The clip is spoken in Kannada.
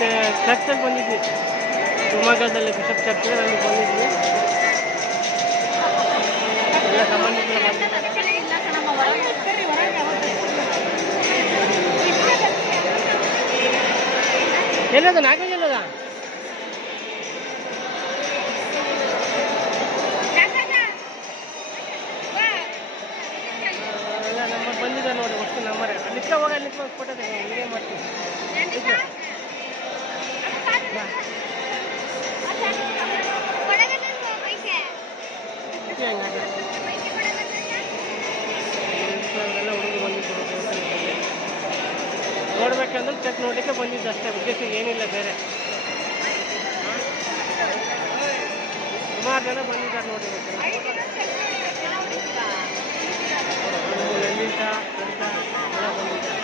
ಮತ್ತು ಚರ್ಚಲ್ಲಿ ಬಂದಿದ್ವಿ, ಶಿವಮೊಗ್ಗದಲ್ಲಿ ಬಿಷಪ್ ಚರ್ಚ್ ಅಲ್ಲಿ ಬಂದಿದ್ವಿ. ಎಲ್ಲ ಸಂಬಂಧಿಕರು ಎಲ್ಲದ ನಾಲ್ಕು ಎಲ್ಲದ ಎಲ್ಲ ನಂಬರ್ ಬಂದಿದೆ ನೋಡಿ, ಒಟ್ಟು ನಂಬರ್ ನಿತ್ಕ ಹೋಗ ನಿತ್ಕ ಕೊಟ್ಟದೆ ಏನೇ ಮಾಡ್ತೀವಿ. ಎಲ್ಲ ಹುಡುಗಿ ಬಂದಿದ್ದು ದೇವಸ್ಥಾನದಲ್ಲಿ ನೋಡ್ಬೇಕಂದ್ರೆ ಚೆಕ್ ನೋಡಲಿಕ್ಕೆ ಬಂದಿದ್ದು ಅಷ್ಟೇ, ಉದ್ದೇಶ ಏನಿಲ್ಲ ಬೇರೆ. ಸುಮಾರು ಜನ ಬಂದಿದ್ದಾರೆ ನೋಡಿ. ಲಲಿತ ಎಲ್ಲ ಬಂದಿದ್ದಾರೆ.